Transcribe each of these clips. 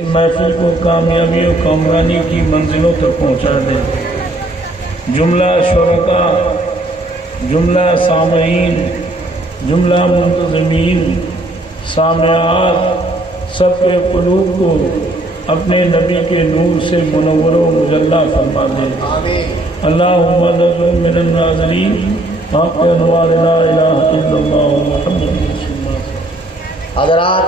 محفل کو کامیابی و کامرانی کی منزلوں تک پہنچا دے۔ جملہ شرکا، جملہ سامعین، جملہ منتظمین، سامعات، سب کے قلوب کو اپنے نبی کے نور سے منور و مجلہ فرما دے۔ اللہم نظر من الناظرین حق انوار لا الہ الا اللہ محمد رسول اللہ۔ حضرات،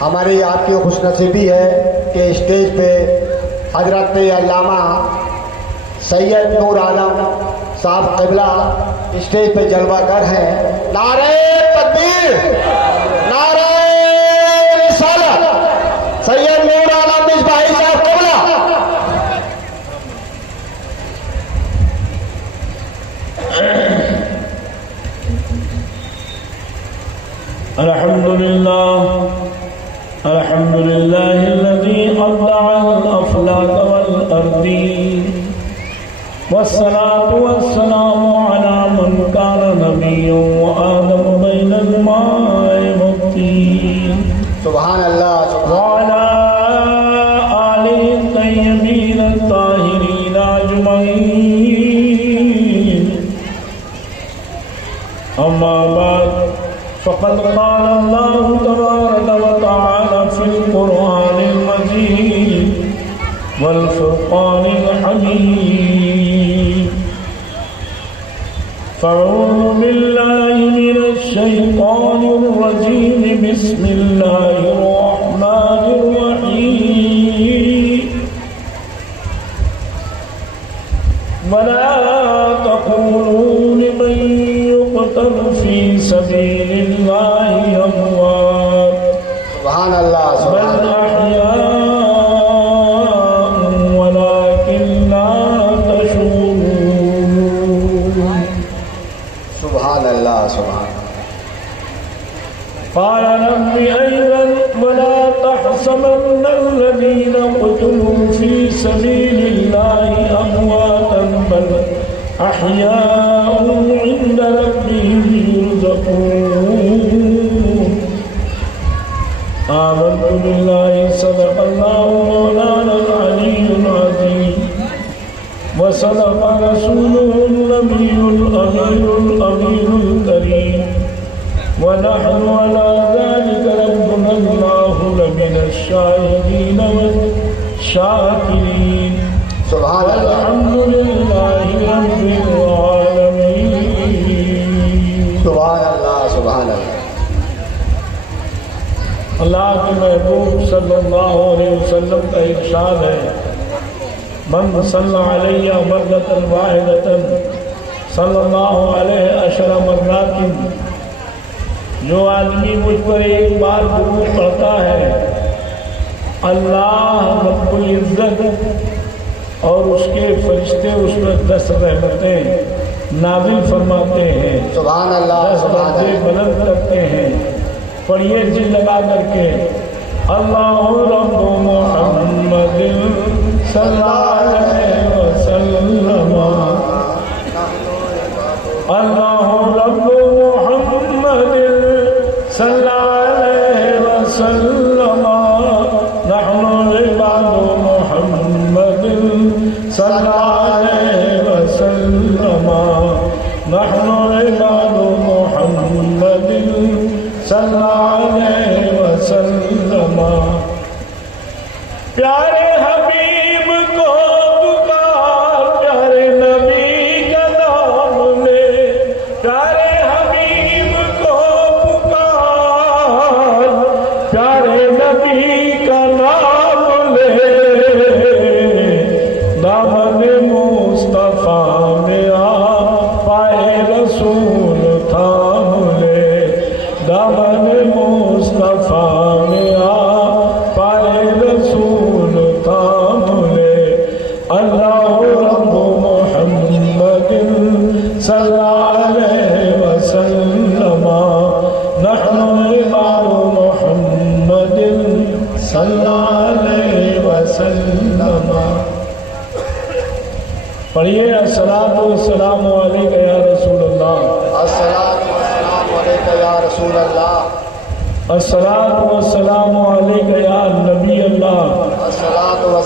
ہماری آپ کی خوش نصیبی ہے کہ اسٹیج پہ حضرت علامہ سید نور عالم صاحب قبلہ اسٹیج پہ جلوہ گر ہیں۔ نعرہ تکبیر، نعرہ رسالت، سید نور عالم مصباحی صاحب قبلہ۔ الحمد لله الذي أبدع الأفلاك والأرضين، والصلاة والسلام على من كان نبيا وآدم بين الماء والطين، سبحان اللہ، وعلى آله الطيبين الطاهرين أجمعين، أما بعد فقد قال الله تبارك وتعالى في القرآن المجيد والفرقان الحميد، فأعوذ بالله من الشيطان الرجيم، بسم الله الرحمن الرحيم، ولا تقولوا لمن يقتل في سبيل الله أموات، سبحان اللہ، بل أحياء ولكن لا تشعرون، سبحان اللہ، سبحان اللہ۔ قال رب أيضا ولا تحسبن الذين قتلوا في سبيل الله أمواتا بل أحياء عند ربهم يرزقون، آمنت بالله صدق الله مولانا العلي العظيم، وصدق رسوله النبي الأمين الكريم، ونحن على ذلك ربنا الله لمن الشاهدين والشاكرين، سبحان اللہ، الحمد لله رب العالمين۔ سبحان اللہ، سبحان اللہ۔ اللہ کے محبوب صلی اللہ علیہ وسلم کا ارشاد ہے، من صلی علیہ مرۃ واحدۃ صلی اللہ علیہ عشر مرات، جو آدمی مجھ پر ایک بار درود پڑھتا ہے، اللہ رب العزت اور اس کے فرشتے اس پر 10 رحمتیں نازل فرماتے ہیں، سبحان اللہ، 10 سبحان درجے اللہ۔ بلند کرتے ہیں۔ پڑھیے جی لگا کر کے، اللہ رب محمد صلی اللہ علیہ وسلم، اللہ رب محمد صلی اللہ علیہ وسلم، نحن عباد محمد صلی اللہ علیہ وسلم، نحن عباد محمد صلی اللہ علیہ وسلم، پیارے حبیب کو پکار، پیارے نبی کا نام لے، پیارے حبیب کو پکار، پیارے نبی کا نام لے، دامن مصطفیٰ میں آ پائے رسول تھام لے، دامن مصطفیٰ میں آ پائے رسول تھام لے، اللہ رب محمد صلی اللہ علیہ وسلم، نحن عباد محمد صلی اللہ علیہ وسلم۔ پڑھیے الصلاۃ والسلام علیک یا رسول اللہ، الصلاۃ والسلام علیک یا رسول اللہ، الصلاۃ والسلام علیک یا نبی اللہ،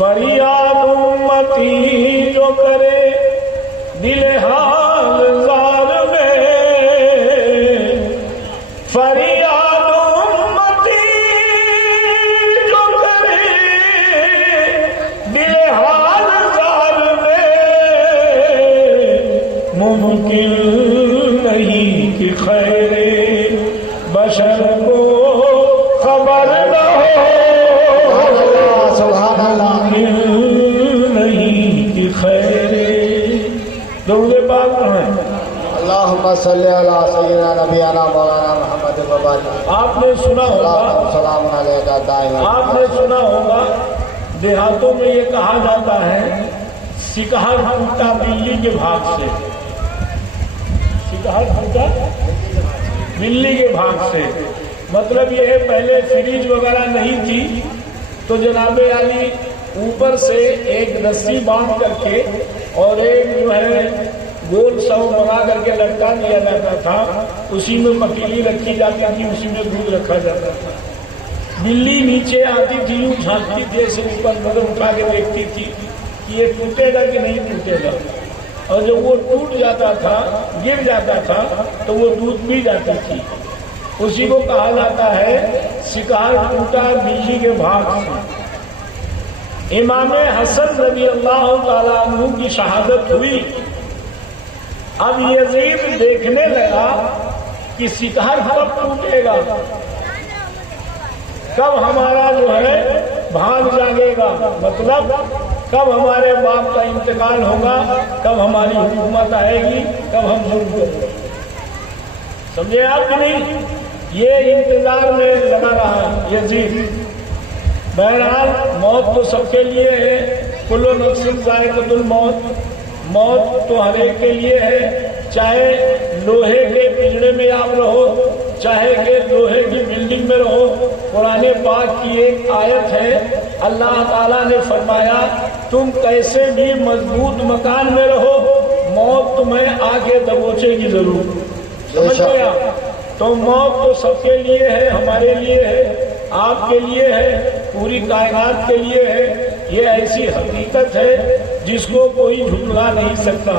فریاد امتی جو کرے دل حال زار میں، فریاد امتی جو کرے دل حال زار میں، ممکن نہیں کہ خیر بشر کو خبر نہ ہو، سبحان اللہ نہیں کہ خیر درود پاک پڑھیں۔ اللہم صلی علی سیدنا نبینا مولانا محمد وبارک آپ نے سنا ہوگا، سلام علیکہ دائما۔ آپ نے سنا ہوگا دیہاتوں میں یہ کہا جاتا ہے سکہر ٹوٹا بلی کے بھاگ سے، سکہر ٹوٹا بلی کے بھاگ سے، مطلب یہ ہے پہلے فریج وغیرہ نہیں تھی تو جناب علی اوپر سے ایک رسی باندھ کر کے اور ایک جو ہے گول سو بنا کر کے لٹکا دیا جاتا تھا، اسی میں پتیلی رکھی جاتی تھی، اسی میں دودھ رکھا جاتا تھا۔ بلی نیچے آتی تھی، یوں جھانکتی تھی، ایسے اوپر نظر اٹھا کے دیکھتی تھی کہ یہ ٹوٹے گا کہ نہیں ٹوٹے گا، اور جب وہ ٹوٹ جاتا تھا، گر جاتا تھا تو وہ دودھ پی جاتی تھی۔ اسی کو کہا جاتا ہے سکہر ٹوٹا بلی کے بھاگ سے۔ امام حسن رضی اللہ تعالیٰ عنہ کی شہادت ہوئی، اب یزید دیکھنے لگا کہ سکہر کب ٹوٹے گا، کب ہمارا جو ہے بھاگ جاگے گا، مطلب کب ہمارے باپ کا انتقال ہوگا، کب ہماری حکومت آئے گی، کب ہم ظلم کریں گے۔ سمجھے آپ کہ نہیں؟ یہ انتظار میں لگا رہا یزید۔ بہرحال موت تو سب کے لیے ہے، کل نفس ذائقۃ الموت، موت تو ہر ایک کے لیے ہے، چاہے لوہے کے پنجرے میں آپ رہو، چاہے کہ لوہے کی بلڈنگ میں رہو۔ قرآن پاک کی ایک آیت ہے، اللہ تعالیٰ نے فرمایا تم کیسے بھی مضبوط مکان میں رہو، موت تمہیں آ کے دبوچے گی ضرور۔ سمجھ گیا؟ تو موت تو سب کے لیے ہے، ہمارے لیے ہے، آپ کے لیے ہے، پوری کائنات کے لیے ہے۔ یہ ایسی حقیقت ہے جس کو کوئی جھٹلا نہیں سکتا۔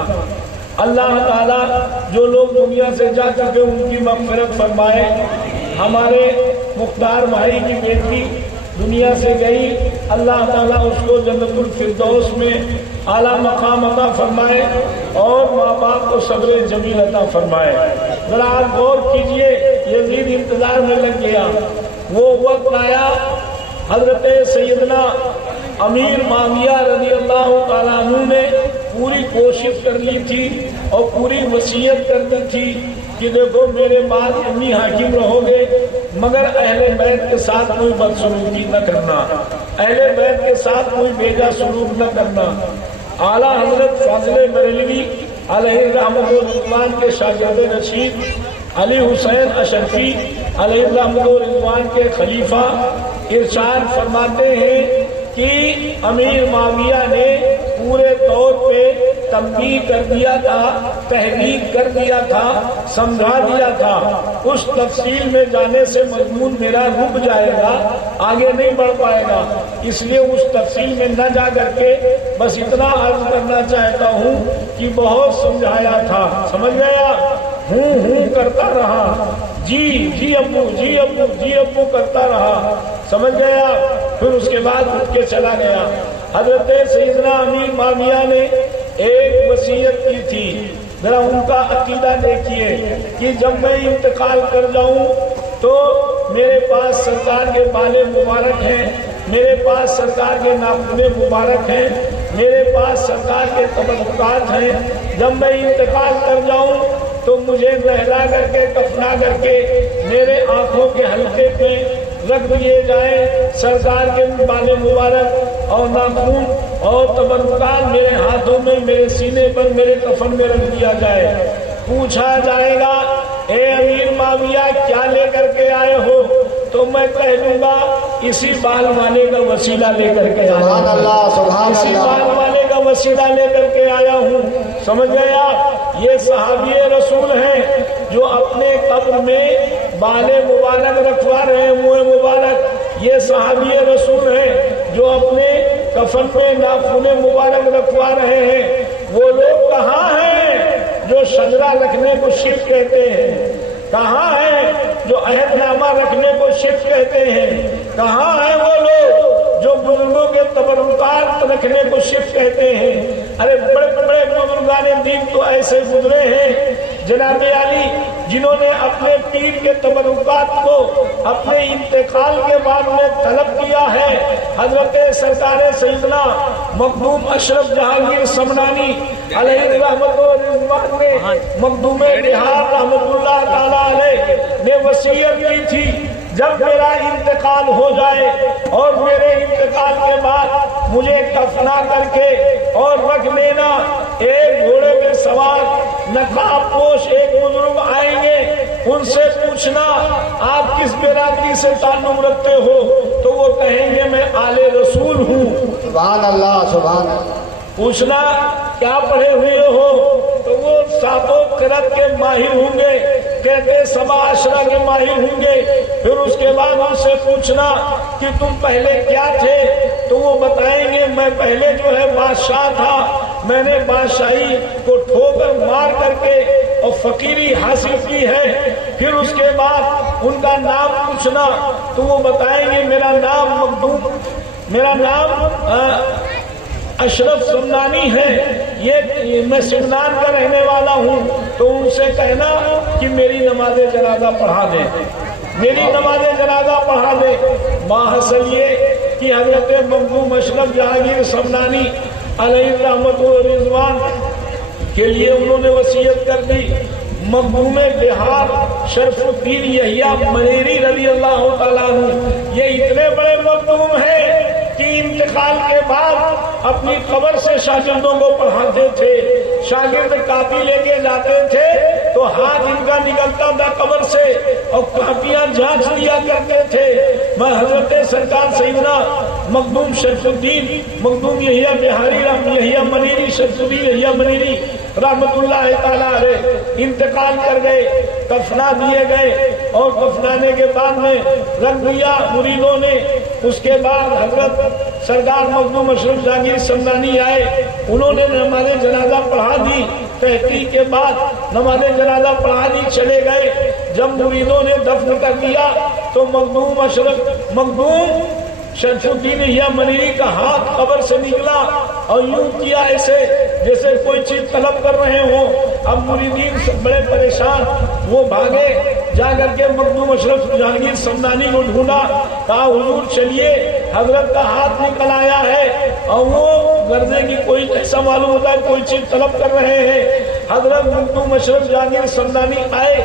اللہ تعالیٰ جو لوگ دنیا سے جا چکے ان کی مغفرت فرمائے۔ ہمارے مختار بھائی کی بیٹی دنیا سے گئی، اللہ تعالیٰ اس کو جنت الفردوس میں اعلیٰ مقام عطا فرمائے اور ماں باپ کو صبر جمیل عطا فرمائے۔ ذرا آپ غور کیجئے، یزید انتظار میں لگ گیا۔ وہ وقت آیا حضرت سیدنا امیر معاویہ رضی اللہ تعالیٰ عنہ نے پوری کوشش کر لی تھی اور پوری وصیت کر دی تھی کہ دیکھو میرے بعد امی حاکم رہو گے، مگر اہل بیت کے ساتھ کوئی بدسلوکی نہ کرنا، اہل بیت کے ساتھ کوئی بیجا سلوک نہ کرنا۔ اعلیٰ حضرت فاضل بریلوی علیہ رحمت و رضوان کے شاگرد رشید علی حسین اشرفی علیہ رحمت و رضوان کے خلیفہ ارشاد فرماتے ہیں کہ امیر معاویہ نے پورے طور پہ تنبیہ کر دیا تھا، تحقیق کر دیا تھا، سمجھا دیا تھا۔ اس تفصیل میں جانے سے مضمون میرا رک جائے گا، آگے نہیں بڑھ پائے گا، اس لیے اس تفصیل میں نہ جا کر کے بس اتنا عرض کرنا چاہتا ہوں کہ بہت سمجھایا تھا، سمجھ گیا؟ ہوں کرتا رہا، جی جی ابو جی ابو جی ابو کرتا رہا، سمجھ گیا؟ پھر اس کے بعد اٹھ کے چلا گیا۔ حضرت سیدنا امیر معاویہ نے ایک وصیت کی تھی، ذرا ان کا عقیدہ دیکھیے کہ جب میں انتقال کر جاؤں تو میرے پاس سرکار کے بالے مبارک ہیں، میرے پاس سرکار کے ناخن مبارک ہیں، میرے پاس سرکار کے تبرکات ہیں۔ جب میں انتقال کر جاؤں تو مجھے نہلا کر کے کفنا کر کے میرے آنکھوں کے حلقے پہ رکھ دیے جائیں سرکار کے بالے مبارک اور ناخن اور تبرکات میرے ہاتھوں میں، میرے سینے پر، میرے کفن میں رکھ دیا جائے۔ پوچھا جائے گا اے امیر معاویہ کیا لے کر کے آئے ہو، تو میں کہہ دوں گا اسی بال والے کا وسیلہ لے کر کے آیا ہوں، اسی بال والے کا وسیلہ لے کر کے آیا ہوں، سمجھ گیا؟ یہ صحابی رسول ہیں جو اپنے قبر میں بال مبارک رکھوا رہے ہیں، منہ مبارک۔ یہ صحابی رسول ہیں جو اپنے کفن میں ناخن مبارک رکھوا رہے ہیں، وہ لوگ کہاں ہیں جو شجرہ رکھنے کو شرک کہتے ہیں؟ کہاں ہیں جو عہد نامہ رکھنے کو شرک کہتے ہیں؟ کہاں ہیں وہ لوگ جو بزرگوں کے تبرکات رکھنے کو شرک کہتے ہیں؟ ارے بڑے بڑے بزرگان دین تو ایسے گزرے ہیں جناب علی، جنہوں نے اپنے پیر کے تبرکات کو اپنے انتقال کے بعد میں طلب کیا ہے۔ حضرت سرکار سیدنا مخدوم اشرف جہانگیر سمنانی علیہ رحمت و رضوان نے مخدوم بہار رحمت اللہ تعالیٰ علیہ نے وصیت کی تھی، جب میرا انتقال ہو جائے اور میرے انتقال کے بعد مجھے کفنا کر کے اور رکھ لینا، ایک گھوڑے پہ سوار نقاب پوش ایک بزرگ آئیں گے، ان سے پوچھنا آپ کس برادری سے تعلق رکھتے ہو، تو وہ کہیں گے میں آل رسول ہوں۔ سبحان اللہ سبحان اللہ۔ پوچھنا کیا پڑھے ہوئے ہو، تو وہ ساتوں قرات کے ماہر ہوں گے، کہتے سبا عشرہ کے ماہر ہوں گے۔ پھر اس کے بعد ان سے پوچھنا کہ تم پہلے کیا تھے، تو وہ بتائیں گے میں پہلے جو ہے بادشاہ تھا، میں نے بادشاہی کو ٹھوکر مار کر کے اور فقیری حاصل کی ہے۔ پھر اس کے بعد ان کا نام پوچھنا تو وہ بتائیں گے میرا نام مخدوم، میرا نام اشرف سمنانی ہے، یہ میں سمنان کا رہنے والا ہوں۔ تو ان سے کہنا کہ میری نماز جنازہ پڑھا دے، میری نماز جنازہ پڑھا دے۔ ماحصل یہ کہ حضرت مخدوم اشرف جہانگیر سمنانی علیہ رحمت و رضوان کے لیے انہوں نے وصیت کر دی۔ مخدوم بہار شرف الدین یحییٰ منیری رضی اللہ تعالیٰ عنہ، یہ اتنے بڑے مخدوم ہیں کہ انتقال کے بعد اپنی قبر سے شاگردوں کو پڑھاتے تھے۔ شاگرد کاپی لے کے جاتے تھے تو ہاتھ ان کا نکلتا تھا قبر سے اور کاپیاں جانچ لیا کرتے تھے۔ میں حضرت سرکار سیدنا مخدوم شرف الدین مخدوم یحییٰ بہاری یحییٰ منیری شرف الدین یحییٰ منیری رحمت اللہ تعالیٰ علیہ انتقال کر گئے، کفنا دیے گئے اور کفنانے کے بعد میں رکھ دیا مریدوں نے۔ اس کے بعد حضرت سردار مخدوم اشرف جہانگیر سمنانی آئے، انہوں نے نماز جنازہ پڑھا دی۔ تحقیق کے بعد نماز جنازہ پڑھا دی، چلے گئے۔ جب مریدوں نے دفن کر دیا تو مخدوم شرف الدین یحییٰ منیری کا ہاتھ قبر سے نکلا اور یوں کیا ایسے جیسے کوئی چیز طلب کر رہے ہوں۔ اب مریدین بڑے پریشان، وہ بھاگے، جا کر کے مخدوم اشرف جہانگیر سمنانی کو ڈھونڈا، کہا حضور چلیے حضرت کا ہاتھ نکل آیا ہے، اور وہ گردے کی کوئی ایسا معلوم ہوتا ہے کوئی چیز طلب کر رہے ہیں۔ حضرت مخدوم اشرف جہانگیر سمنانی آئے،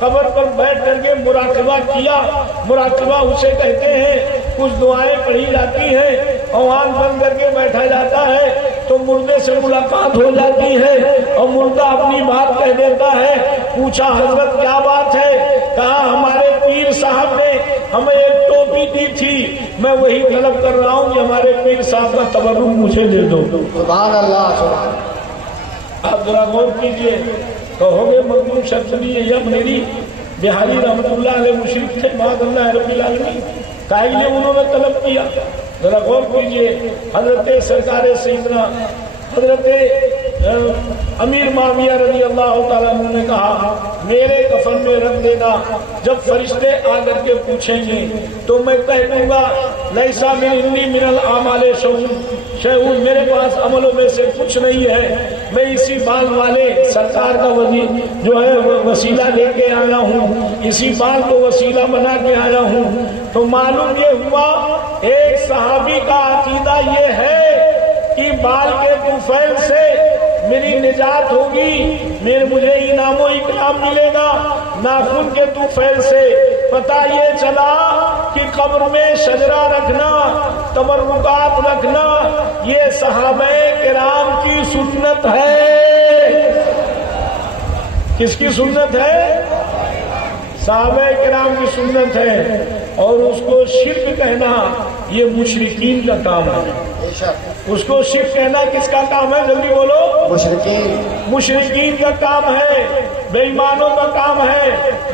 قبر پر بیٹھ کر کے مراقبہ کیا۔ مراقبہ اسے کہتے ہیں کچھ دعائیں پڑھی جاتی ہیں اور آنکھ بند کر کے بیٹھا جاتا ہے تو مردے سے ملاقات ہو جاتی ہے اور مردہ اپنی بات کہہ دیتا ہے۔ پوچھا حضرت کیا بات ہے؟ کہا ہمارے پیر صاحب نے ہمیں ایک ٹوپی دی تھی، میں وہی طلب کر رہا ہوں کہ ہمارے پیر صاحب کا تبرک مجھے دے دو۔ سبحان اللہ سبحان اللہ۔ آپ ذرا غور کیجئے، کہو گے مخدوم شرف الدین یحییٰ منیری بہاری رحمت اللہ علیہ مشرک تھے بعد اللہ رب العالمین، کائیں گے انہوں نے طلب کیا؟ ذرا غور کیجئے، حضرت سرکار سیدنا حضرت امیر معاویہ رضی اللہ تعالیٰ عنہ نے کہا میرے کفن میں رکھ دینا، جب فرشتے آ کر کے پوچھیں گے تو میں کہہ دوں گا لیسا منی من الاعمال شیء، میرے پاس عملوں میں سے کچھ نہیں ہے، میں اسی بال والے سرکار کا جو ہے وسیلہ لے کے آیا ہوں، اسی بال کو وسیلہ بنا کے آیا ہوں۔ تو معلوم یہ ہوا ایک صحابی کا عقیدہ یہ ہے کہ بال کے طفیل سے میری نجات ہوگی، مجھے انعام و اکرام ملے گا۔ ناخن کے طفیل سے پتہ یہ چلا کہ قبر میں شجرہ رکھنا، تبرکات رکھنا یہ صحابہ کرام کی سنت ہے۔ کس کی سنت ہے؟ صحابہ کرام کی سنت ہے، اور اس کو شرک کہنا یہ مشرکین کا کام ہے۔ اس کو شرک کہنا کس کا کام ہے؟ جلدی بولو۔ مشرکین کا کام ہے، بے ایمانوں کا کام ہے۔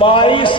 22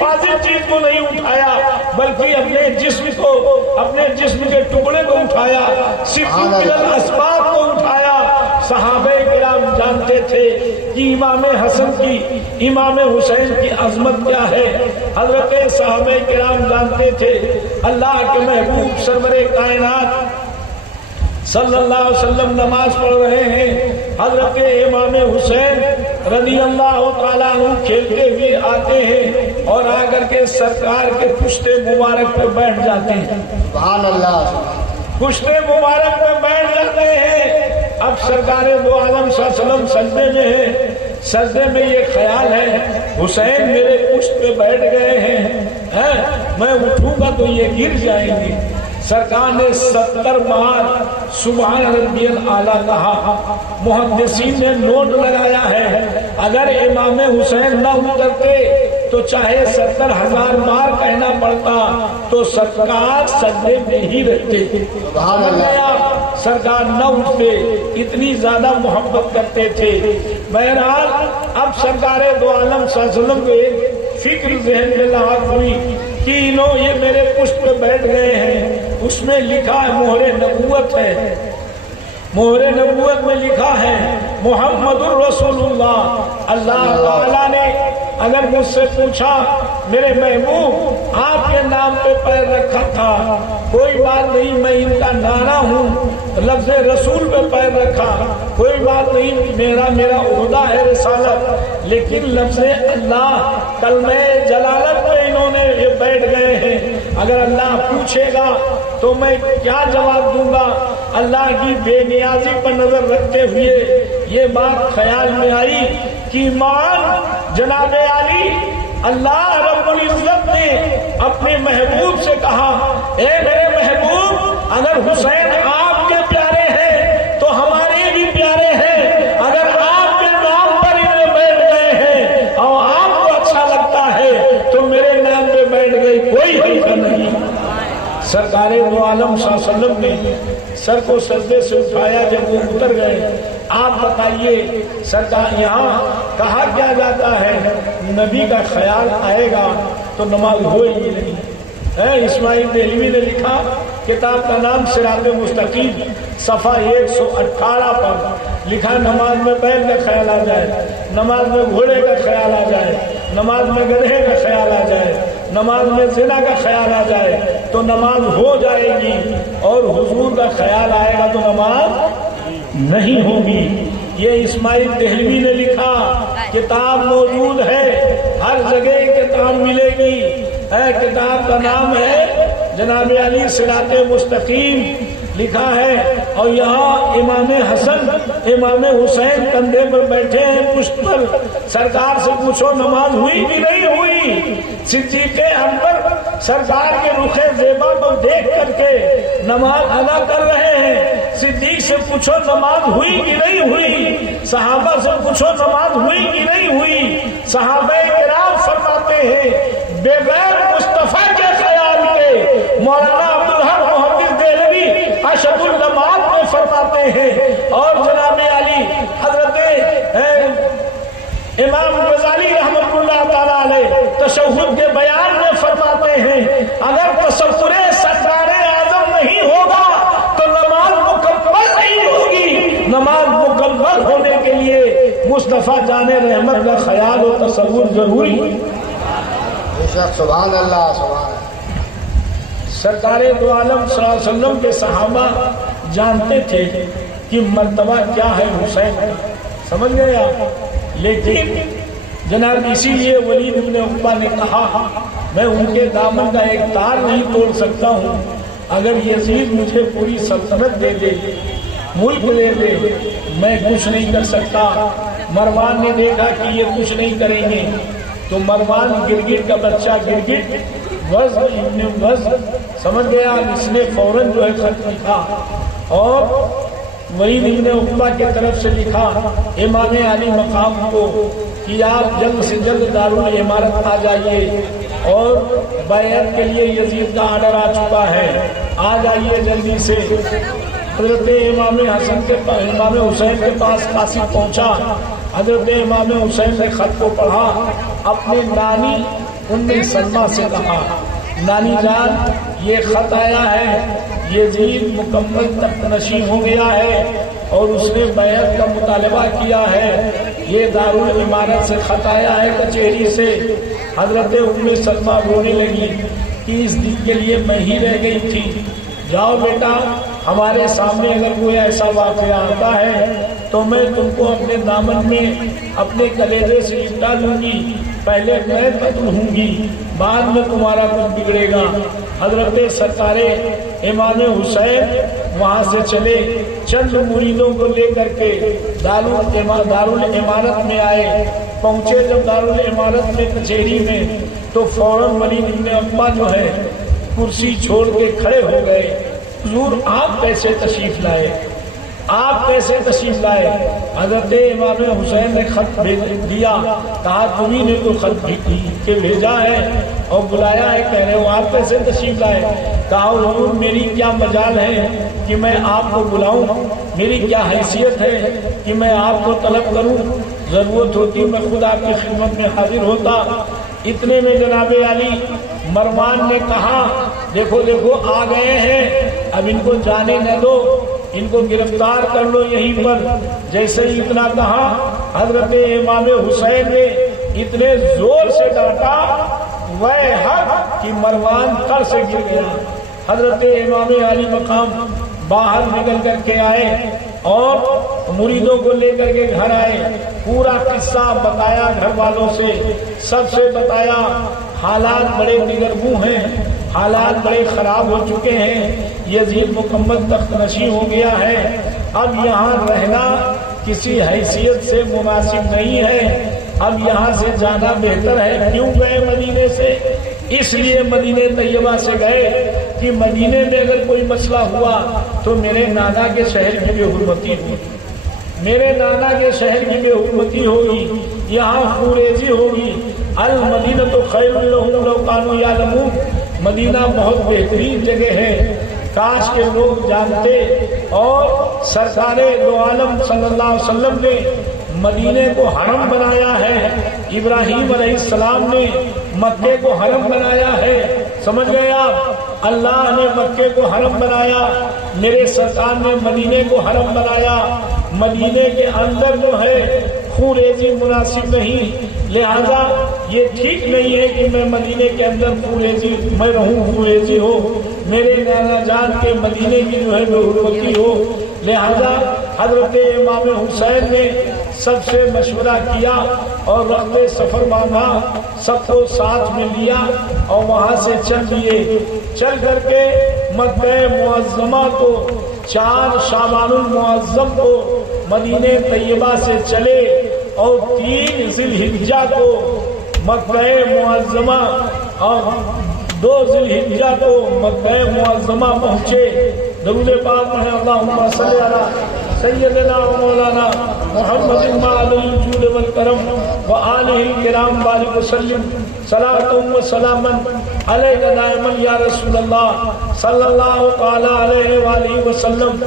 فاضل چیز کو نہیں اٹھایا بلکہ اپنے جسم کے ٹکڑے کو اٹھایا، صرف اسباب کو اٹھایا۔ صحابہ کرام جانتے تھے کہ امام حسن کی امام حسین کی عظمت کیا ہے۔ حضرت صحابہ کرام جانتے تھے اللہ کے محبوب سرور کائنات صلی اللہ علیہ وسلم نماز پڑھ رہے ہیں، حضرت امام حسین رضی اللہ تعالیٰ عنہ کھیلتے ہوئے آتے ہیں اور آ کر کے سرکار کے پشت مبارک پہ بیٹھ جاتے ہیں۔ سبحان اللہ، پشت مبارک پہ بیٹھ جاتے ہیں۔ اب سرکار دو عالم صلی اللہ علیہ وسلم سجدے میں ہے، سجدے میں یہ خیال ہے حسین میرے پشت پہ بیٹھ گئے ہیں، میں اٹھوں گا تو یہ گر جائیں گے۔ سرکار نے 70 بار سبحان ربی الاعلیٰ کہا۔ محدثین نے نوٹ لگایا ہے اگر امام حسین نہ اترتے تو چاہے 70,000 بار کہنا پڑتا تو سرکار سجدے میں ہی رہتے۔ سبحان اللہ، سرکار نہ اٹھتے، اتنی زیادہ محبت کرتے تھے۔ بہرحال اب سرکار دو عالم صلی اللہ علیہ وسلم کو ایک فکر ذہن میں لاحق ہوئی کہ یہ میرے پشت پہ بیٹھ گئے ہیں، اس میں لکھا ہے مہر نبوت ہے، مہر نبوت میں لکھا ہے محمد الرسول اللہ۔ اللہ تعالیٰ نے اگر مجھ سے پوچھا میرے محبوب آپ کے نام پہ پیر رکھا تھا، کوئی بات نہیں، میں ان کا نانا ہوں، لفظ رسول پہ پیر رکھا، کوئی بات نہیں، میرا عہدہ ہے رسالت، لیکن لفظ اللہ کلمہ جلالت پہ انہوں نے یہ بیٹھ گئے ہیں۔ اگر اللہ پوچھے گا تو میں کیا جواب دوں گا؟ اللہ کی بے نیازی پر نظر رکھتے ہوئے یہ بات خیال میں آئی کہ ایمان جناب علی، اللہ رب العزت نے اپنے محبوب سے کہا اے میرے محبوب اگر حسین آپ کے پیارے ہیں تو ہمارے بھی پیارے ہیں، اگر آپ کے نام پر انہیں بیٹھ گئے ہیں اور آپ کو اچھا لگتا ہے تو میرے نام پہ بیٹھ گئی، کوئی حرف نہیں۔ سرکار دو عالم صلی اللہ علیہ وسلم نے سر کو سجدے سے اٹھایا جب وہ اتر گئے۔ آپ بتائیے سرکار یہاں کہا کیا جاتا ہے نبی کا خیال آئے گا تو نماز ہوئے گی نہیں۔ اسماعیل دہلوی نے لکھا، کتاب کا نام صراط مستقیم، صفحہ 118 پر لکھا نماز میں بیل کا خیال آ جائے، نماز میں گھوڑے کا خیال آ جائے، نماز میں گدھے کا خیال آ جائے، نماز میں زنا کا خیال آ جائے تو نماز ہو جائے گی، اور حضور کا خیال آئے گا تو نماز نہیں ہوگی۔ یہ اسماعیل دہلوی نے لکھا، کتاب موجود ہے، ہر جگہ کتاب ملے گی۔ کتاب کا نام ہے جناب علی صراط مستقیم لکھا ہے، اور یہاں امام حسن امام حسین کندھے پر بیٹھے ہیں پشت پر۔ سرکار سے پوچھو نماز ہوئی بھی نہیں ہوئی؟ صدیق اکبر سرکار کے رخ زیبا کو دیکھ کر کے نماز ادا کر رہے ہیں۔ صدیق سے پوچھو نماز ہوئی کہ نہیں ہوئی؟ صحابہ سے پوچھو نماز ہوئی کہ نہیں ہوئی؟ صحابہ کرام فرماتے ہیں بغیر مصطفیٰ کے خیال کے، مولانا عبدالحق محدث دہلوی اشد النماز میں فرماتے ہیں، اور جناب علی حضرت امام غزالی رحمۃ اللہ تعالیٰ علیہ تشہد کے بیان میں فرماتے ہیں اگر تصور سرکار اعظم نہیں ہوگا تو نماز مکمل نہیں ہوگی۔ نماز مکمل ہونے کے لیے مصطفیٰ جان رحمت کا خیال و تصور ضروری ہے۔ سبحان اللہ، سبحان اللہ۔ سرکار دو عالم صلی اللہ علیہ وسلم کے صحابہ جانتے تھے کہ مرتبہ کیا ہے حسین کا، سمجھ گئے آپ؟ لیکن جناب اسی لیے ولید بن عقبہ نے کہا میں ان کے دامن کا ایک تار نہیں توڑ سکتا ہوں، اگر یزید مجھے پوری سلطنت دے دے، ملک دے دے، میں کچھ نہیں کر سکتا۔ مروان نے دیکھا کہ یہ کچھ نہیں کریں گے تو مروان گرگٹ کا بچہ گرگٹ وز ابن وز سمجھ گیا، اس نے فوراً جو ہے خط لکھا اور ولید ابن عقبہ کی طرف سے لکھا امام علی مقام کو کہ آپ جلد سے جلد دارالامارت آ جائیے، اور بیعت کے لیے یزید کا آرڈر آ چکا ہے، آ جائیے جلدی سے۔ حضرت امام حسین کے پاس قاصد پہنچا، حضرت امام حسین نے خط کو پڑھا، اپنے نانی ام سلمہ سے کہا نانی جان یہ خط آیا ہے، یزید مکمل تخت نشین ہو گیا ہے اور اس نے بیعت کا مطالبہ کیا ہے، یہ دارالامارت سے خط آیا ہے کچہری سے۔ حضرت ام سلمہ رونے لگی کہ اس دن کے لیے میں ہی رہ گئی تھی، جاؤ بیٹا ہمارے سامنے اگر کوئی ایسا واقعہ آتا ہے تو میں تم کو اپنے دامن میں اپنے کلیجے سے لپٹا لوں گی، پہلے میں قتل ہوں گی، بعد میں تمہارا کچھ بگڑے گا۔ حضرت سرکار امام حسین وہاں سے چلے، چند مریدوں کو لے کر کے دارالامارت میں آئے۔ پہنچے جب دارالامارت میں کچہری میں تو فوراً ولید ابن عقبہ جو ہے کرسی چھوڑ کے کھڑے ہو گئے، حضور آپ کیسے تشریف لائے، آپ کیسے تشریف لائے؟ حضرت امام حسین نے خط بھیج دیا، کہا تمہیں نے تو خط کے بھیجا ہے اور بلایا ہے، کہہ رہے ہو آپ کیسے تشریف لائے؟ کہا حضور میری کیا مجال ہے کہ میں آپ کو بلاؤں، میری کیا حیثیت ہے کہ میں آپ کو طلب کروں، ضرورت ہوتی میں خود آپ کی خدمت میں حاضر ہوتا۔ اتنے میں جناب علی مروان نے کہا دیکھو دیکھو آ گئے ہیں، اب ان کو جانے نہ دو، ان کو گرفتار کر لو یہیں پر۔ جیسے ہی اتنا کہا حضرت امام حسین نے اتنے زور سے ڈانٹا وہ حق کہ مروان تر سے گر گیا۔ حضرت امام علی مقام باہر نکل کر کے آئے اور مریدوں کو لے کر کے گھر آئے، پورا قصہ بتایا گھر والوں سے، سب سے بتایا حالات بڑے نگرگوں ہیں، حالات بڑے خراب ہو چکے ہیں، یزید مکمل تخت نشین ہو گیا ہے، اب یہاں رہنا کسی حیثیت سے مناسب نہیں ہے، اب یہاں سے جانا بہتر ہے۔ کیوں گئے مدینے سے؟ اس لیے مدینے طیبہ سے گئے کہ مدینے میں اگر کوئی مسئلہ ہوا تو میرے نانا کے شہر کی بے حرمتی ہوگی، میرے نانا کے شہر کی بے حرمتی ہوگی، یہاں خوریزی ہوگی۔ المدینہ تو خیر لہم لو کانوا یعلمون، مدینہ بہت بہترین جگہ ہے، کاش کے لوگ جانتے۔ اور سرکار دو عالم صلی اللہ علیہ وسلم نے مدینے کو حرم بنایا ہے، ابراہیم علیہ السلام نے مکے کو حرم بنایا ہے، سمجھ گئے آپ؟ اللہ نے مکے کو حرم بنایا، میرے سرکار نے مدینے کو حرم بنایا۔ مدینے کے اندر جو ہے خوریزی مناسب نہیں، لہذا یہ ٹھیک نہیں ہے کہ میں مدینے کے اندر خوریزی میں رہوں، خوریزی ہو، میرے نانا جان کے مدینے کی جو ہے بے حرمتی ہو۔ لہذا حضرت امام حسین نے سب سے مشورہ کیا اور وقت سفر باندھا، سب کو ساتھ میں لیا اور وہاں سے چل دیے۔ چل کر کے مکہ معظمہ کو 4 شعبان المعظم کو مدینہ طیبہ سے چلے اور 3 ذی الحجہ کو مکہ معظمہ اور 2 ذی الحجہ کو مکہ معظمہ پہنچے۔ درود پاک پڑھیں اللہم صلی علی سیدنا و مولانا محمد وعلی الجود والکرم وآلہ الکرام بارک وسلم صلاۃ و سلاما علیک دائما یا رسول اللہ صلی اللہ تعالی علیہ وآلہ وسلم۔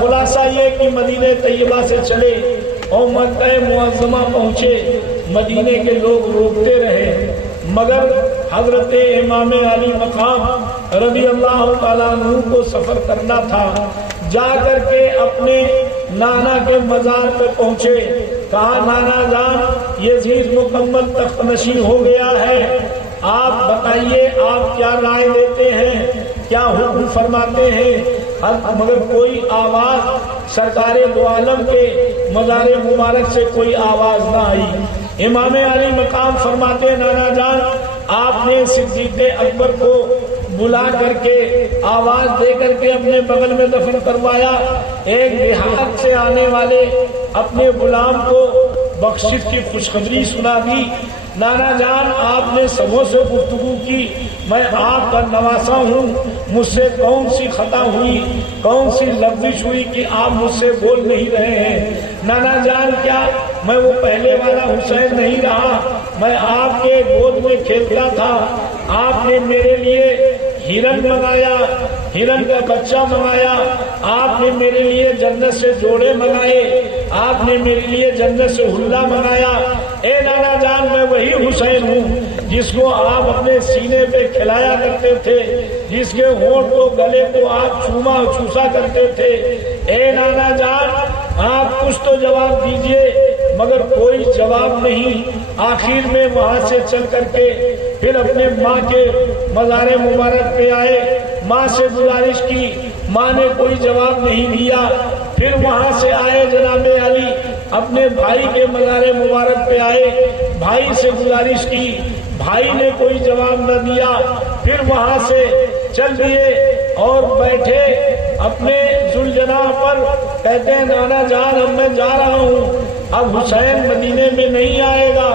خلاصہ یہ کہ مدینہ طیبہ سے چلے اور مکہ معظمہ پہنچے، مدینے کے لوگ روکتے رہے، مگر حضرت امام علی مقام رضی اللہ تعالیٰ عنہ کو سفر کرنا تھا۔ جا کر کے اپنے نانا کے مزار پہ پہنچے، کہا نانا جان یزید مکمل تخت نشین ہو گیا ہے، آپ بتائیے آپ کیا رائے دیتے ہیں، کیا حکم فرماتے ہیں؟ مگر کوئی آواز سرکار دو عالم کے مزار مبارک سے کوئی آواز نہ آئی۔ امام علی مقام فرماتے نانا جان آپ نے صدیق اکبر کو بلا کر کے آواز دے کر کے اپنے بغل میں دفن کروایا، ایک دیہات سے آنے والے اپنے غلام کو بخشش کی خوشخبری سنا دی۔ نانا جان آپ نے سبوں سے گفتگو کی، میں آپ کا نواسا ہوں، مجھ سے کون سی خطا ہوئی، کون سی لفظش ہوئی کہ آپ مجھ سے بول نہیں رہے ہیں؟ نانا جان کیا میں وہ پہلے والا حسین نہیں رہا؟ میں آپ کے گود میں کھیلتا تھا، آپ نے میرے لیے ہرن منگایا، ہرن کا بچہ منگایا، آپ نے میرے لیے جنت سے جوڑے منگائے، آپ نے میرے لیے جنت سے حلہ منگایا۔ اے نانا جان میں وہی حسین ہوں جس کو آپ اپنے سینے پہ کھلایا کرتے تھے، جس کے ہونٹ کو گلے کو آپ چوسا کرتے تھے، اے نانا جان آپ کچھ تو جواب دیجئے، مگر کوئی جواب نہیں۔ آخر میں وہاں سے چل کر کے پھر اپنے ماں کے مزار مبارک پہ آئے، ماں سے گزارش کی، ماں نے کوئی جواب نہیں دیا۔ پھر وہاں سے آئے جناب علی اپنے بھائی کے مزار مبارک پہ آئے، بھائی سے گزارش کی، بھائی نے کوئی جواب نہ دیا۔ پھر وہاں سے چل دیے اور بیٹھے اپنے ذوالجناح پر، کہتے ہیں نانا جان اب میں جا رہا ہوں، اب حسین مدینے میں نہیں آئے گا،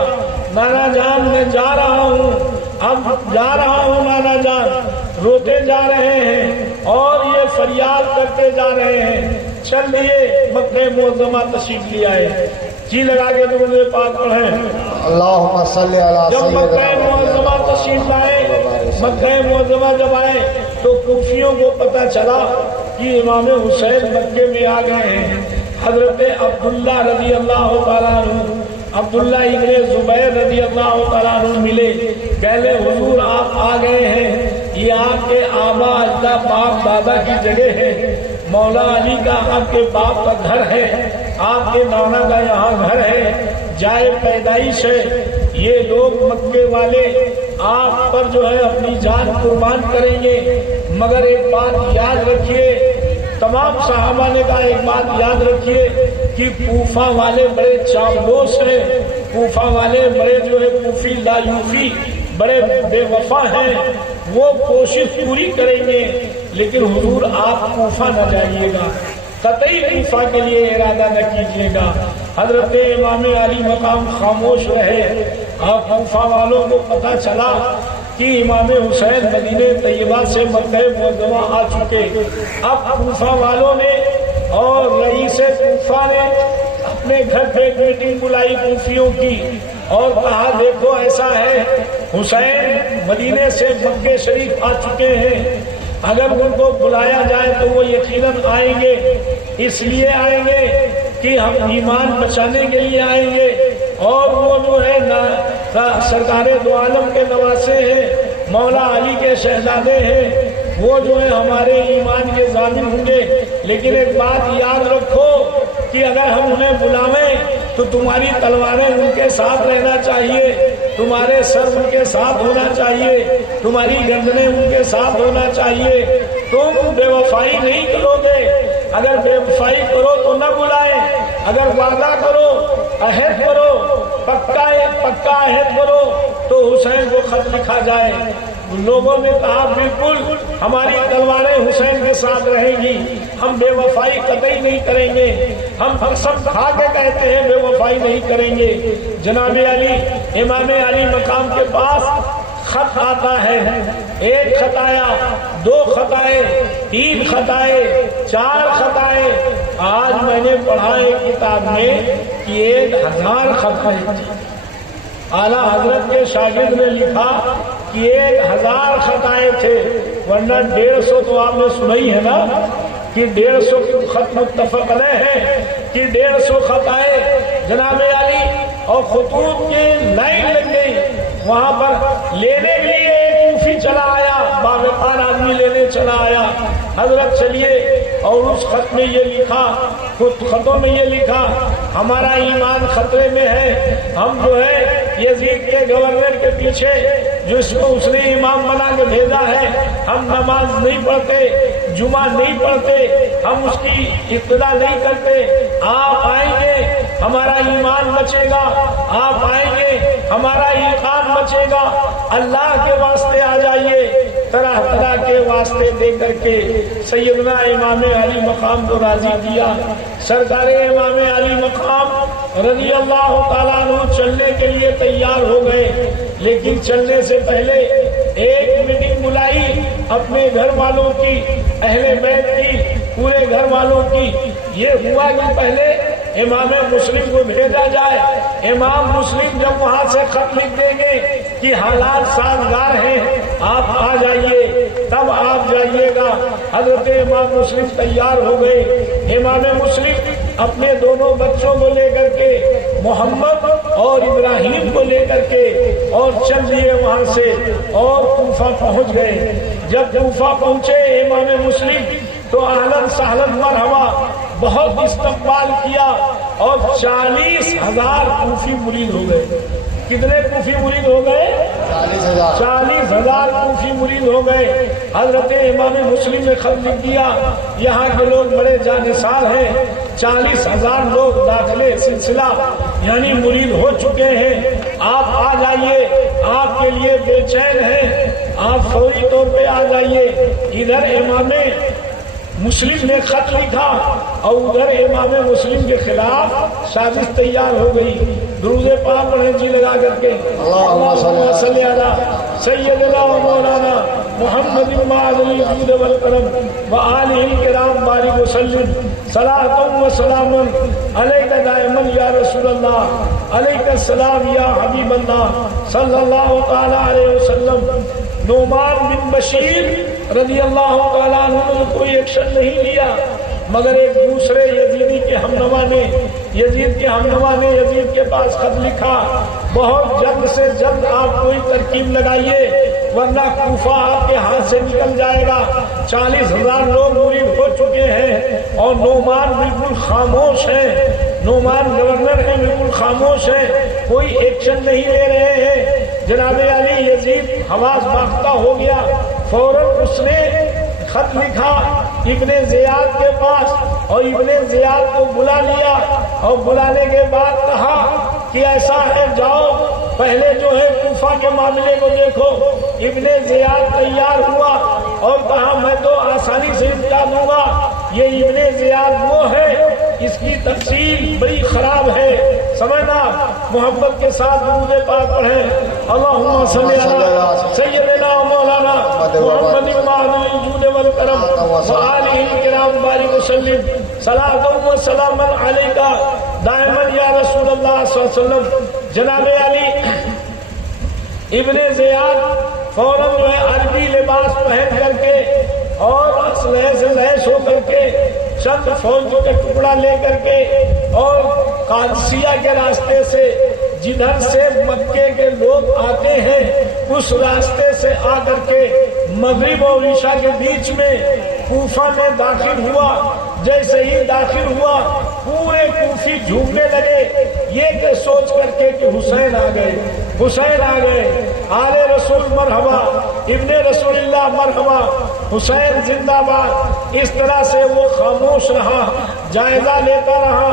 نانا جان میں جا رہا ہوں، اب جا رہا ہوں نانا جان۔ روتے جا رہے ہیں اور یہ فریاد کرتے جا رہے ہیں۔ چل لیے مکہ معظمہ تشریف لے آئے، جی لگا کے درود پاک پڑھیں۔ اللہم صلی علی جب سیدنا مکہ معظمہ تشریف لائے، مکہ معظمہ جب آئے تو کوفیوں کو پتہ چلا کہ امام حسین مکے میں آ گئے ہیں۔ حضرت عبداللہ رضی اللہ تعالیٰ عنہ، عبداللہ ابن زبیر رضی اللہ تعالیٰ عنہ ملے، کہلے حضور آپ آ گئے ہیں، یہ آپ کے آبا اجداد باپ دادا کی جگہ ہے، مولا علی کا آپ کے باپ کا گھر ہے، آپ کے نانا کا یہاں گھر ہے، جائے پیدائش ہے، یہ لوگ مکے والے آپ پر جو ہے اپنی جان قربان کریں گے، مگر ایک بات یاد رکھیے، تمام صحابہ نے کہا ایک بات یاد رکھیے کہ کوفہ والے بڑے چاپلوس ہیں، کوفہ والے بڑے جو ہے کوفی لایوفی بڑے بے وفا ہیں، وہ کوشش پوری کریں گے، لیکن حضور آپ کوفہ نہ جائیے گا، قطعی کوفہ کے لیے ارادہ نہ کیجیے گا۔ حضرت امام علی مقام خاموش رہے، اور کوفہ والوں کو پتہ چلا کہ امام حسین مدینہ طیبہ سے مکہ معظمہ آ چکے۔ اب کوفہ والوں نے اور رئیس کوفہ نے اپنے گھر پہ ایک میٹنگ بلائی کوفیوں کی اور کہا دیکھو ایسا ہے، حسین مدینے سے مکہ شریف آ چکے ہیں، اگر ان کو بلایا جائے تو وہ یقیناً آئیں گے، اس لیے آئیں گے کہ ہم ایمان بچانے کے لیے آئیں گے، اور وہ جو ہے سرکار دو عالم کے نواسے ہیں، مولا علی کے شہزادے ہیں، وہ جو ہے ہمارے ایمان کے ضامن ہوں گے، لیکن ایک بات یاد رکھو کہ اگر ہم انہیں بلاویں تو تمہاری تلواریں ان کے ساتھ رہنا چاہیے، تمہارے سر ان کے ساتھ ہونا چاہیے، تمہاری گردنیں ان کے ساتھ ہونا چاہیے، تم بے وفائی نہیں کرو گے، اگر بے وفائی کرو تو نہ بلائیں، اگر وعدہ کرو، عہد کرو، پکا عہد کرو تو حسین کو خط لکھا جائے۔ لوگوں نے کہا بالکل ہماری تلواریں حسین کے ساتھ رہیں گی، ہم بے وفائی قطعی نہیں کریں گے، ہم قسم کھا کے کہتے ہیں بے وفائی نہیں کریں گے۔ جناب علی امام علی مقام کے پاس خط آتا ہے، ایک خط آیا، دو خط آئے، تین خط آئے، چار خط آئے، آج میں نے پڑھا ایک کتاب میں کہ 1000 خط آئے۔ اعلیٰ حضرت کے شاگرد نے لکھا کہ 1000 خط آئے تھے، ورنہ 150 تو آپ نے سنی ہے نا کہ 150 خط متفق علیہ ہے کہ 150 خط آئے جناب علی، اور خطوط کی لائن لگ گئی، وہاں پر لینے کے لیے ایک کوفی چلا آیا، باوقار آدمی لینے چلا آیا، حضرت چلیے، اور اس خط میں یہ لکھا، خطوں میں یہ لکھا ہمارا ایمان خطرے میں ہے، ہم جو ہے یزید کے گورنر کے پیچھے جس کو اس نے امام بنا کے بھیجا ہے، ہم نماز نہیں پڑھتے، جمعہ نہیں پڑھتے، ہم اس کی اقتدا نہیں کرتے، آپ آئیں گے ہمارا ایمان بچے گا، آپ آئیں گے ہمارا ایمان بچے گا، اللہ کے واسطے آ جائیے۔ طرح طرح کے واسطے دے کر کے سیدنا امام علی مقام کو راضی کیا۔ سرکار امام علی مقام رضی اللہ تعالیٰ عنہ چلنے کے لیے تیار ہو گئے، لیکن چلنے سے پہلے ایک میٹنگ بلائی اپنے گھر والوں کی، اہل بیت کی، پورے گھر والوں کی۔ یہ ہوا کہ پہلے امام مسلم کو بھیجا جائے، امام مسلم جب وہاں سے خط لکھ دیں گے کہ حالات سازگار ہیں، آپ آ جائیے، تب آپ جائیے گا۔ حضرت امام مسلم تیار ہو گئے۔ امام مسلم اپنے دونوں بچوں کو لے کر کے، محمد اور ابراہیم کو لے کر کے اور چل دیے وہاں سے اور کوفہ پہنچ گئے. جب کوفہ پہنچے امام مسلم تو اہلاً سہلاً مرحبا بہت استقبال کیا اور 40,000 کوفی مرید ہو گئے. کتنے کوفی مرید ہو گئے؟ 40,000 کوفی مرید ہو گئے. حضرت امام مسلم نے خط لکھ دیا یہاں کے لوگ بڑے جانثار ہیں، 40,000 لوگ داخلے سلسلہ یعنی مرید ہو چکے ہیں، آپ آ جائیے، آپ کے لیے بے چین ہیں، آپ فوری طور پہ آ جائیے. ادھر امام مسلم نے خط لکھا اور ادھر امام مسلم کے خلاف سازش تیار ہو گئی. درود پاک پڑھیں جی لگا کر کے، اللہم صلی علی سیدنا و مولانا محمد معظم الجود والکرم وآلہ الکرام بارک وسلم صلاۃ و سلام علیک دائما یا رسول اللہ، علیک السلام یا حبیب اللہ صلی اللہ تعالی علیہ وسلم. نعمان بن بشیر رضی اللہ تعالیٰ عنہ نے کوئی ایکشن نہیں لیا، مگر ایک دوسرے یزید کے ہمنوا نے یزید کے پاس خط لکھا، بہت جلد سے جلد آپ کوئی ترکیب لگائیے ورنہ کوفہ آپ کے ہاتھ سے نکل جائے گا. 40,000 لوگ مرید ہو چکے ہیں اور نعمان بالکل خاموش ہیں، نعمان گورنر ہیں، بالکل خاموش ہیں، کوئی ایکشن نہیں لے رہے ہیں. جناب علی یزید حواس باختہ ہو گیا، فوراً اس نے خط لکھا ابن زیاد کے پاس اور ابن زیاد کو بلا لیا اور بلانے کے بعد کہا کہ ایسا ہے جاؤ پہلے جو ہے کوفہ کے معاملے کو دیکھو. ابن زیاد تیار ہوا اور کہا میں تو آسانی سے امتا دوں گا. یہ ابن زیاد وہ ہے اس کی تفصیل بڑی خراب ہے، سمجھنا. محبت کے ساتھ درود پاک پڑھیں. اللہم صلی علی سیدنا مولانا محمد معظم الجود والکرم وآلہ الکرام بارک وسلم صلاۃ و سلام علیک دائما یا رسول اللہ صلی اللہ علیہ وسلم. جناب علی ابن زیاد فوراً جو ہے عربی لباس پہن کر کے اور اسلحے سے لیس ہو کر کے چند فوجوں کا ٹکڑا لے کر کے اور قادسیہ کے راستے سے جدھر سے مکے کے لوگ آتے ہیں اس راستے سے آ کر کے مغرب اور عشاء کے بیچ میں کوفہ میں داخل ہوا. جیسے ہی داخل ہوا پورے کوفی جھومنے لگے یہ کہ سوچ کر کے کہ حسین آ گئے، آل رسول مرحبا، ابن رسول اللہ مرحبا، حسین زندہ باد. اس طرح سے وہ خاموش رہا، جائزہ لیتا رہا.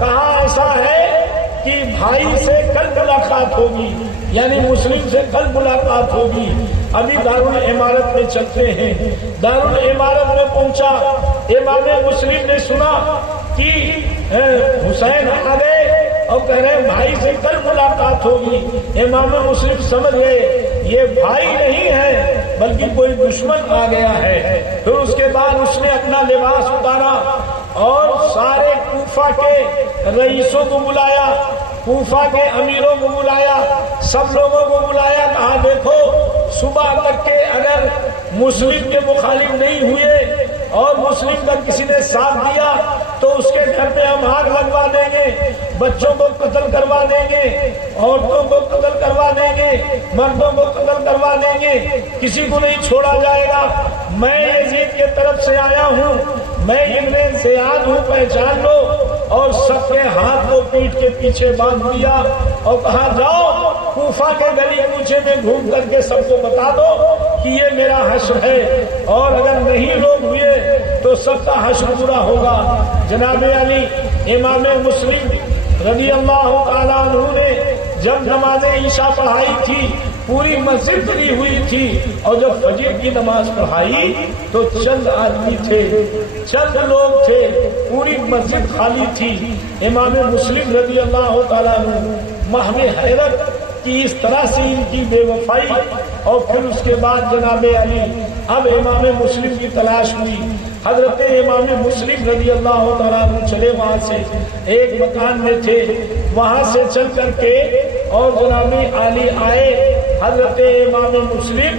کہا ایسا ہے کہ بھائی سے کل ملاقات ہوگی، یعنی مسلم سے کل ملاقات ہوگی. ابھی دارالعمارت میں چلتے ہیں. دارالعمارت میں پہنچا، امام مسلم نے سنا کہ حسین آ گئے اور کہہ رہے ہیں بھائی سے کل ملاقات ہوگی. امام مسلم سمجھ گئے یہ بھائی نہیں ہے بلکہ کوئی دشمن آ گیا ہے. پھر اس کے بعد اس نے اپنا لباس اتارا اور سارے کوفہ کے رئیسوں کو بلایا، کوفہ کے امیروں کو بلایا، سب لوگوں کو بلایا. کہا دیکھو صبح تک کے اگر مسلم کے مخالف نہیں ہوئے اور مسلم کا کسی نے ساتھ دیا تو اس کے گھر پہ ہم آگ لگوا دیں گے، بچوں کو قتل کروا دیں گے، عورتوں کو قتل کروا دیں گے، مردوں کو قتل کروا دیں گے، کسی کو نہیں چھوڑا جائے گا. میں یزید کے طرف سے آیا ہوں، میں ابن زیاد ہوں، پہچان لو. اور سب کے ہاتھ کو پیٹ کے پیچھے باندھ دیا اور کہا جاؤ کوفہ کے گلی کوچے میں گھوم کر کے سب کو بتا دو کہ یہ میرا حشر ہے اور اگر نہیں لوگ ہوئے تو سب کا حشر پورا ہوگا. جناب علی امام مسلم رضی اللہ تعالیٰ عنہ نے جب نماز عشاء پڑھائی تھی پوری مسجد بھری ہوئی تھی اور جب فجر کی نماز پڑھائی تو چند آدمی تھے، چند لوگ تھے، پوری مسجد خالی تھی. امام مسلم رضی اللہ تعالیٰ عنہ محو حیرت کہ اس طرح سے ان کی بے وفائی. اور پھر اس کے بعد جناب علی اب امام مسلم کی تلاش ہوئی. حضرت امام مسلم رضی اللہ تعالیٰ عنہ چلے وہاں سے ایک مکان میں تھے، وہاں سے چل کر کے اور جناب علی آئے. حضرت امام مسلم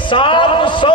700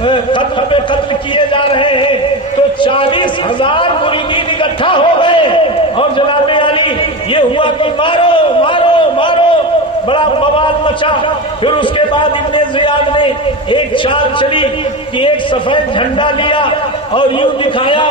قتل پہ قتل کیے جا رہے ہیں تو 40,000 مریدین اکٹھا ہو گئے اور جناب علی یہ ہوا کہ مارو مارو مارو، بڑا بوال مچا۔ پھر اس کے بعد ابن زیاد نے ایک چال چلی کہ ایک سفید جھنڈا لیا اور یوں دکھایا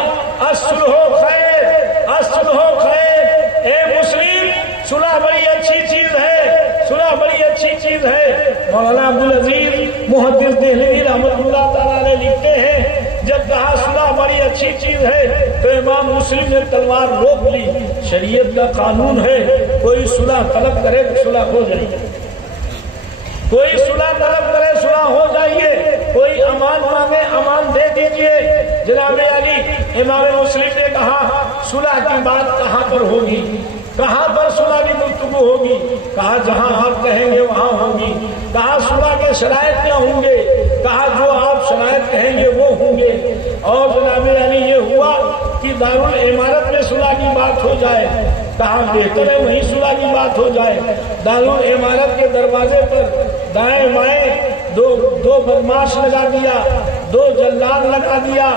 الصلح خیر الصلح خیر، اے مسلم صلح بڑی اچھی چیز ہے، صلح بڑی اچھی چیز ہے۔ مولانا عبدالعزیز محدث دہلوی رحمۃ اللہ تعالی علیہ لکھتے ہیں جب کہا صلح بڑی اچھی چیز ہے تو امام مسلم نے تلوار روک لی۔ شریعت کا قانون ہے کوئی صلح طلب کرے تو صلح ہو جائے، کوئی صلح طلب کرے صلح ہو جائیے، کوئی امان مانگے امان دے دیجئے۔ جناب علی امام مسلم نے کہا صلح کی بات کہاں پر ہوگی، کہاں پر صلح کی گفتگو ہوگی؟ کہا جہاں آپ کہیں گے وہاں ہوگی۔ کہا صلح کے شرائط کیا ہوں گے؟ کہا جو آپ شرائط کہیں گے وہ ہوں گے۔ اور جناب علی یہ ہوا کہ دارالعمارت میں صلح کی بات ہو جائے، کہا بہتر ہے وہیں صلح کی بات ہو جائے۔ دارالعمارت کے دروازے پر دائیں بائیں دو بدماش لگا دیا، 2 جلاد لگا دیا۔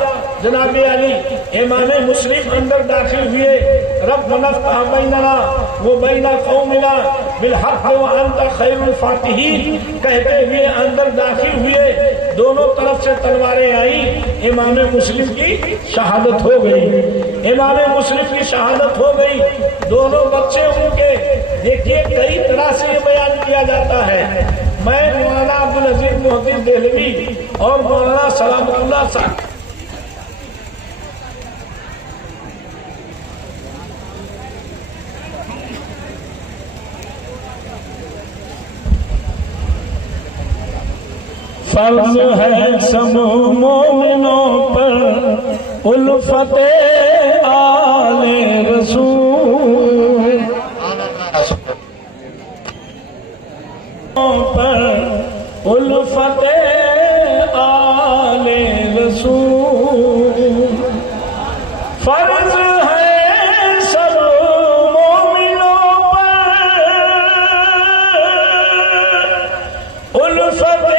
جناب علی امام مسلم اندر داخل ہوئے، ربنا افتح بیننا وبین قومنا بالحق وانت خیر الفاتحین کہتے ہوئے اندر داخل ہوئے۔ دونوں طرف سے تلواریں آئیں، امام مسلم کی شہادت ہو گئی، امام مسلم کی شہادت ہو گئی۔ دونوں بچے ان کے دیکھیے کئی طرح سے یہ بیان کیا جاتا ہے۔ میں مولانا عبدالعزیز محدث دہلوی اور مولانا سلامت اللہ صاحب فرض ہے سب مومنوں پر الفت آل رسول، پر الفت آل رسول۔ فرض ہے سب مومنوں پر الفت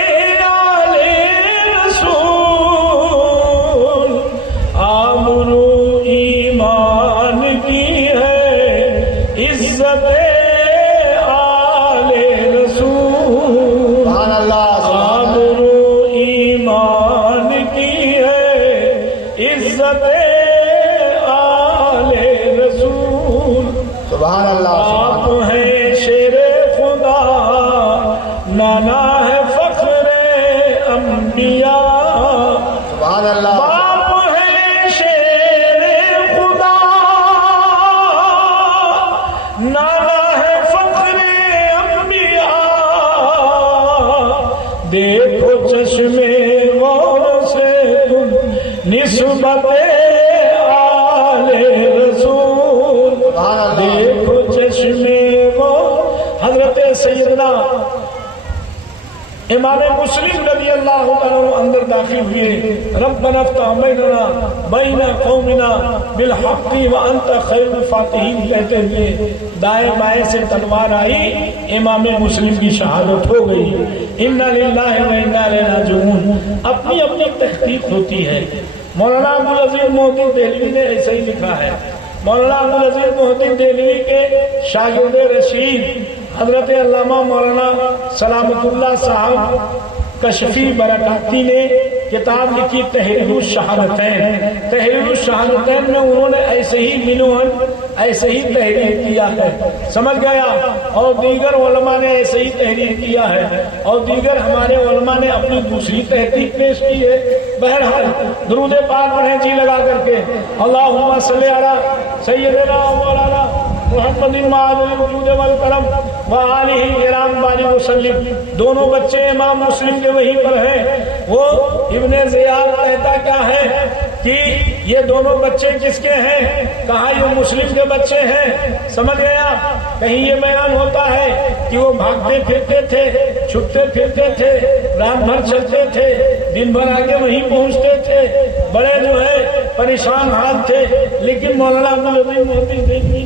سبحان اللہ۔ آپ ہیں شیر خدا، نانا ہے فخر انبیاء۔ سبحان اللہ۔ باپ ہے شیر خدا، نانا ہے فخر انبیاء۔ دیکھو چشمے غور سے تم نسبت دیکھو چشمے وہ۔ حضرت سیدنا امام مسلم رضی اللہ عنہ اندر داخل ہوئے، ربنا افتح بیننا بین قومنا بالحق وانت خیر الفاتحین کہتے ہوئے دائیں بائیں سے تلوار آئی، امام مسلم کی شہادت ہو گئی۔ انا للہ و انا الیہ راجعون۔ اپنی اپنی تحقیق ہوتی ہے۔ مولانا عبدالعزیز محدث دہلوی نے ایسے ہی لکھا ہے۔ مولانا عبدالعزیز محدث دہلوی کے شاگرد رشید حضرت علامہ مولانا سلامت اللہ صاحب کشفی برکاتی نے کتاب لکھی تحریر الشہادتین۔ تحریر الشہادتین میں انہوں نے ایسے ہی منوہن ایسے ہی تحریر کیا ہے، سمجھ گیا؟ اور دیگر علماء نے ایسے ہی تحریر کیا ہے، اور دیگر ہمارے علماء نے اپنی دوسری تحقیق پیش کی ہے۔ بہرحال درود پاک پڑھیں جی لگا کر کے، اللہم صلی علی سیدنا مولانا محمد معاذ الوجود والکرم وآلہ کرام بارک وسلم۔ دونوں بچے امام مسلم کے وہیں پر ہیں۔ وہ ابن زیاد کہتا کیا ہے کہ یہ دونوں بچے کس کے ہیں؟ کہا یہ مسلم کے بچے ہیں، سمجھ گیا؟ کہیں یہ بیان ہوتا ہے کہ وہ بھاگتے پھرتے تھے، چھپتے پھرتے تھے، رات بھر چلتے تھے، دن بھر آگے وہیں پہنچتے تھے، بڑے جو ہے پریشان حال تھے۔ لیکن مولانا عبدالعزیز محدث دہلوی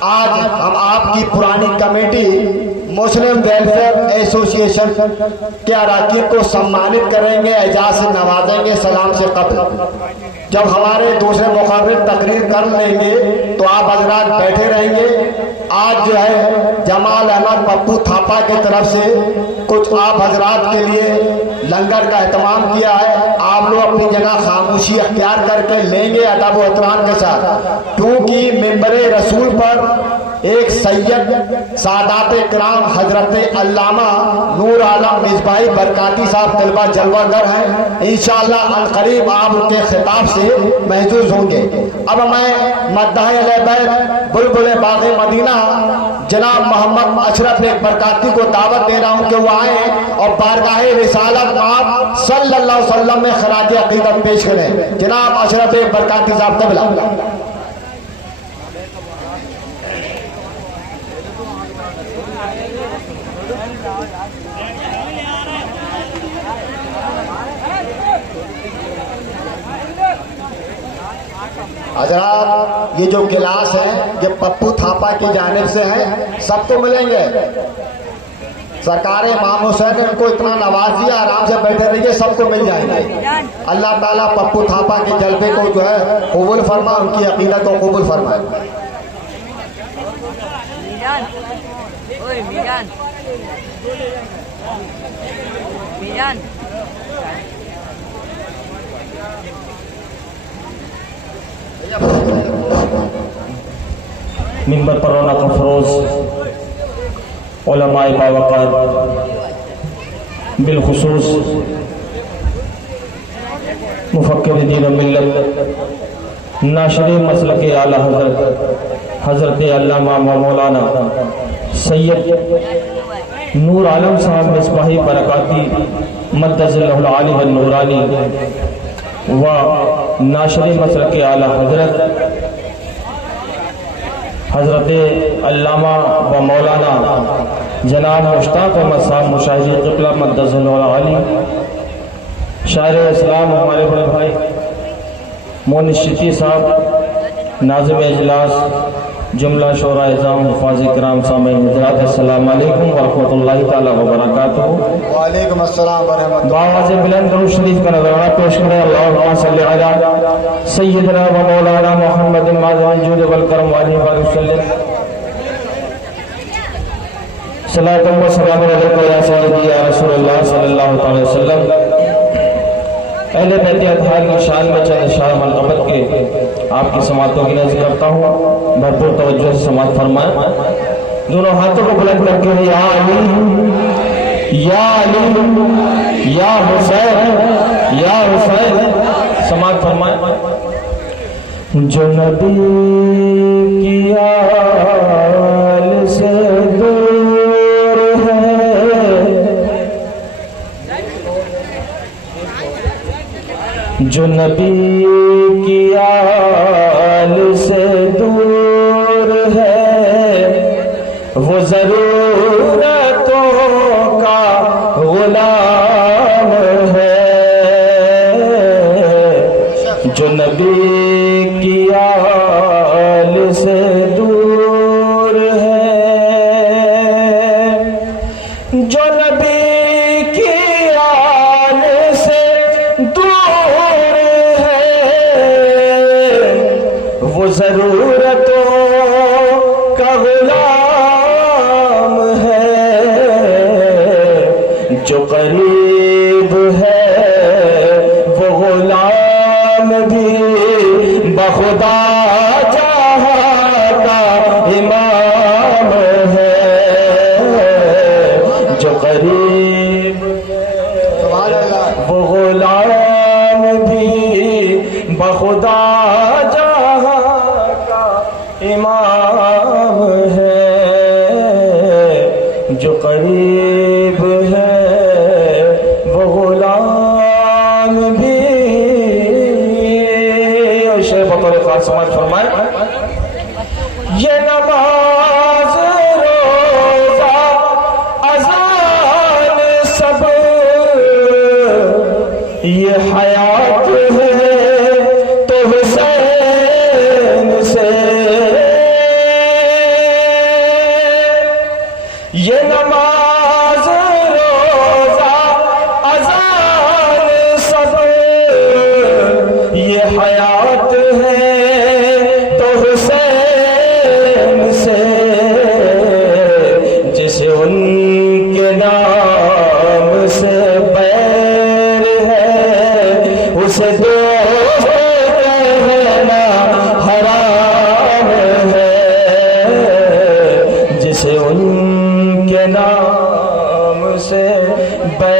آج ہم آپ کی پرانی کمیٹی مسلم ویلفیئر ایسوسی ایشن کے اراکین کو سمانت کریں گے، اعزاز سے نوازیں گے سلام سے قبل۔ جب ہمارے دوسرے مقرر تقریر کر لیں گے تو آپ حضرات بیٹھے رہیں گے۔ آج جو ہے جمال احمد پپو تھاپا کی طرف سے کچھ آپ حضرات کے لیے لنگر کا اہتمام کیا ہے، آپ لوگ اپنی جگہ خاموشی اختیار کر کے لیں گے ادب و احترام کے ساتھ، کیونکہ ممبر رسول پر ایک سید سادات کرام حضرت علامہ نور عالم مصباحی برکاتی صاحب طلبہ جلوہ گر ہیں، انشاءاللہ عنقریب آپ ان کے خطاب سے محظوظ ہوں گے۔ اب میں مداح اہل بیت بلبل باغ مدینہ جناب محمد اشرف برکاتی کو دعوت دے رہا ہوں کہ وہ آئیں اور بارگاہ رسالت آپ صلی اللہ علیہ وسلم میں خراج عقیدت پیش کریں۔ جناب اشرف برکاتی صاحب قبلہ۔ حضرات یہ جو گلاس ہے یہ پپو تھاپا کی جانب سے ہیں، سب کو ملیں گے۔ سرکار امام حسین نے ان کو اتنا نواز دیا، آرام سے بیٹھے رہیے، سب کو مل جائیں گے۔ اللہ تعالیٰ پپو تھاپا کے جلوے کو جو ہے قبول فرما، ان کی عقیدت کو قبول فرمائے۔ منبر پر رونق افروز علماء باوقار، بالخصوص مفکر دین و ملت ناشر مسلک اعلیٰ حضرت علامہ مولانا سید نور عالم صاحب مصباحی برکاتی مدد اللہ العالی والنورانی و ناشر مسلک اعلیٰ حضرت علامہ و مولانا جناب مشتاق احمد صاحب مشاہدی قبلہ مدد اللہ العالی، شاعر اسلام ہمارے بڑے بھائی مونس شتی صاحب، ناظم اجلاس، جملہ شورا اعظام، حفاظ کرام، سامعین حضرات، السلام علیکم ورحمۃ اللہ تعالی وبرکاتہ۔ وعلیکم السلام ورحمۃ اللہ۔ باواز بلند درود شریف کا نذرانہ پیش کریں۔ اللہم صلی علی سیدنا و مولانا محمد معظم الجود والکرم علیہ وآلہ وسلم، صلاۃ و سلام علیک یا سیدی یا رسول اللہ صلی اللہ علیہ وسلم۔ اہل بیت اطہار کی شان میں چند اشعار منقبت کے آپ کی سماعتوں کی نظر کرتا ہوں، بھرپور توجہ سے سماعت فرمائیں۔ دونوں ہاتھوں کو بلند کر کے یا علی یا علی یا حسین یا حسین سماعت فرمائیں۔ جو نبی کی آل سے دور ہے، جو نبی کی آل سے دور ہے، وہ ضرورتوں کا غلام ہے۔ جو نبی کی آل سے دور ہے، جو نبی کی آل سے دور ہے، وہ ضرورتوں کا غلام ہے۔ جو قریب ہے وہ غلام بھی بخدا جہاں کا امام ہے۔ جو قریب سبحان اللہ۔ وہ غلام بھی بخدا جہاں کا امام ہے۔ جو قریب ہے وہ غلام بھی، شیخ بطور خاص سماعت فرمائیں۔ یہ نماز روزہ اذان سب یہ حیات ہے تو حسین سے،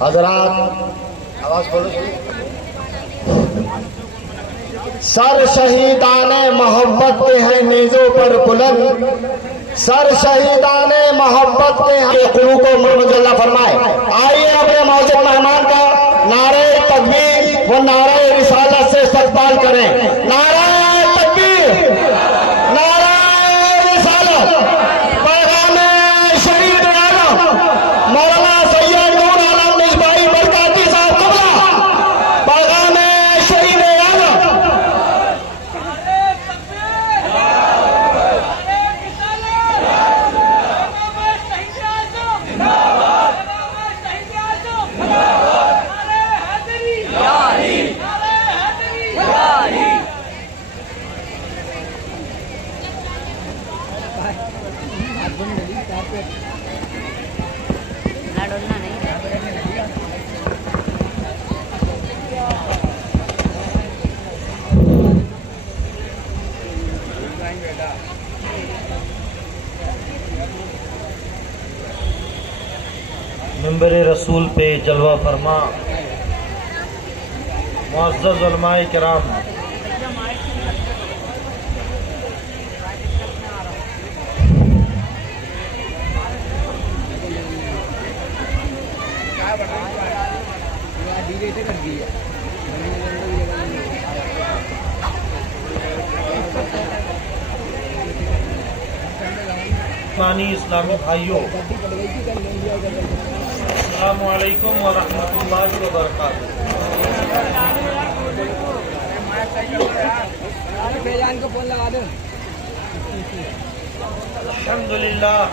حضرات آواز بولو. سر شہیدان محبت کے ہیں نیزوں پر بلند، سر شہیدان محبت کے ہیں قلوب کو محمد اللہ فرمائے. آئیے اپنے معزز مہمان کا نعرہ تکبیر و نعرہ رسالت سے استقبال کریں. نعرہ تکبیر، نعرہ رسالت. پیغام شہید عالم مولانا سید نور عالم نجبائی برکاتی صاحب قبلہ. پیغام شہید عالم. منبر رسول پہ جلوہ فرما معزز علماء کرام، اسلامی بھائیوں، السلام علیکم ورحمۃ اللہ وبرکاتہ. الحمدللہ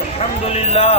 الحمدللہ